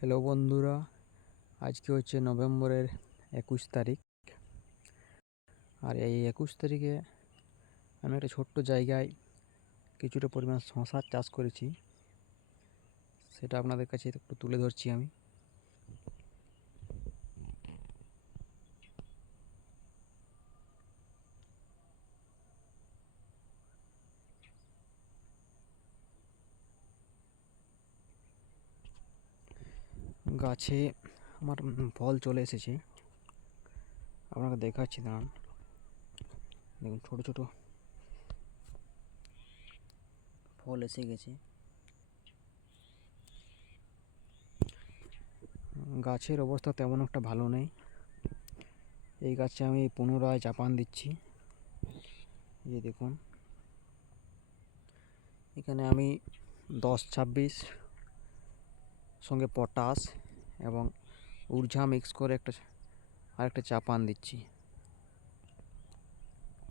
Hello বন্ধুরা, আজকে হচ্ছে নভেম্বরের 21 তারিখ। আর এই 21 তারিখে আমি একটা ছোট্ট জায়গায় কিছুটা পরিমাণ শশার চাষ করেছি, সেটা আপনাদের কাছে একটু তুলে ধরছি আমি। গাছে আমার ফল চলে এসেছে, আপনাকে দেখাচ্ছি, দাঁড়ান। দেখুন, ছোট ছোট ফল এসে গেছে। গাছের অবস্থা তেমন একটা ভালো নেই। এই গাছে আমি পুনরায় চাপান দিচ্ছি। এই দেখুন, এখানে আমি 10-26 সঙ্গে পটাশ এবং উর্জা মিক্স করে আরেকটা চাপান দিচ্ছি।